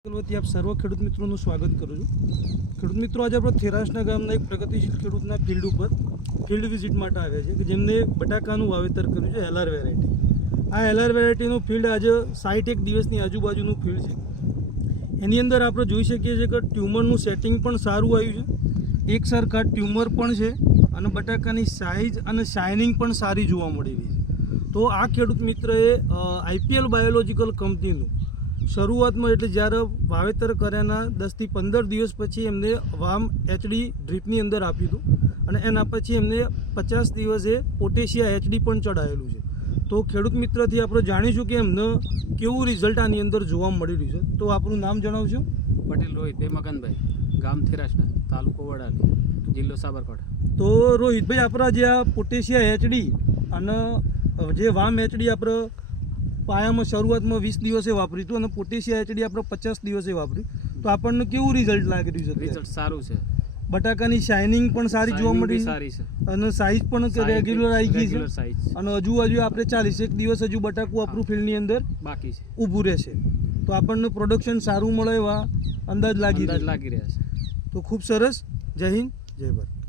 વતી આપ સર્વ ખેડૂત મિત્રોનું સ્વાગત કરું છું। ખેડૂત મિત્રો, આજે આપણે થેરાસના ગામના એક પ્રગતિશીલ ખેડૂતના ફિલ્ડ ઉપર ફિલ્ડ વિઝિટ માટે આવ્યા છે કે જેમને બટાકાનું વાવેતર કર્યું છે એલઆર વેરાયટી। આ એલઆર વેરાયટીનું ફિલ્ડ આજે 61 દિવસની આજુબાજુનું ફિલ્ડ છે। એની અંદર આપણે જોઈ શકીએ છીએ કે ટ્યુમરનું સેટિંગ પણ સારું આવ્યું છે, એક સરખા ટ્યુમર પણ છે અને બટાકાની સાઇઝ અને શાઇનિંગ પણ સારી જોવા મળી રહી છે। તો આ ખેડૂત મિત્રએ આઈપીએલ બાયોલોજિકલ કંપનીનું શરૂઆતમાં એટલે જ્યારે વાવેતર કર્યાના 10 થી 15 દિવસ પછી એમને વામ એચડી ડ્રીપની અંદર આપ્યું હતું અને એના પછી એમને 50 દિવસે પોટેશિયા એચડી પણ ચડાવેલું છે। તો ખેડૂત મિત્રથી આપણે જાણીશું કે એમને કેવું રિઝલ્ટ આની અંદર જોવા મળી રહ્યું છે। તો આપણું નામ જણાવજો। પટેલ રોહિતભાઈ મગનભાઈ, ગામ થેરાસના, તાલુકો વડાલી, જિલ્લો સાબરકાંઠા। તો રોહિતભાઈ, આપણા જે આ પોટેશિયા એચડી અને જે વામ એચડી આપણે પાયામાં શરૂઆતમાં 20 દિવસે વાપર્યું હતું અને પોટેશિયા એચડી આપણે 50 દિવસે વાપર્યું, તો આપણને કેવું રિઝલ્ટ લાગી રહ્યું છે? રિઝલ્ટ સારું છે, બટાકાની શાઇનિંગ પણ સારી જોવા મળી સારી છે અને સાઇઝ પણ રેગ્યુલર આવી ગઈ છે સાઈઝ અને હજુ આપણે 41 દિવસ હજુ બટાકું આપણું ફિલ્ડની અંદર બાકી છે, ઊભું રહેશે, તો આપણને પ્રોડક્શન સારું મળે એવા અંદાજ લાગી રહ્યા છે। તો ખૂબ સરસ। જય હિન્દ, જય ભારત।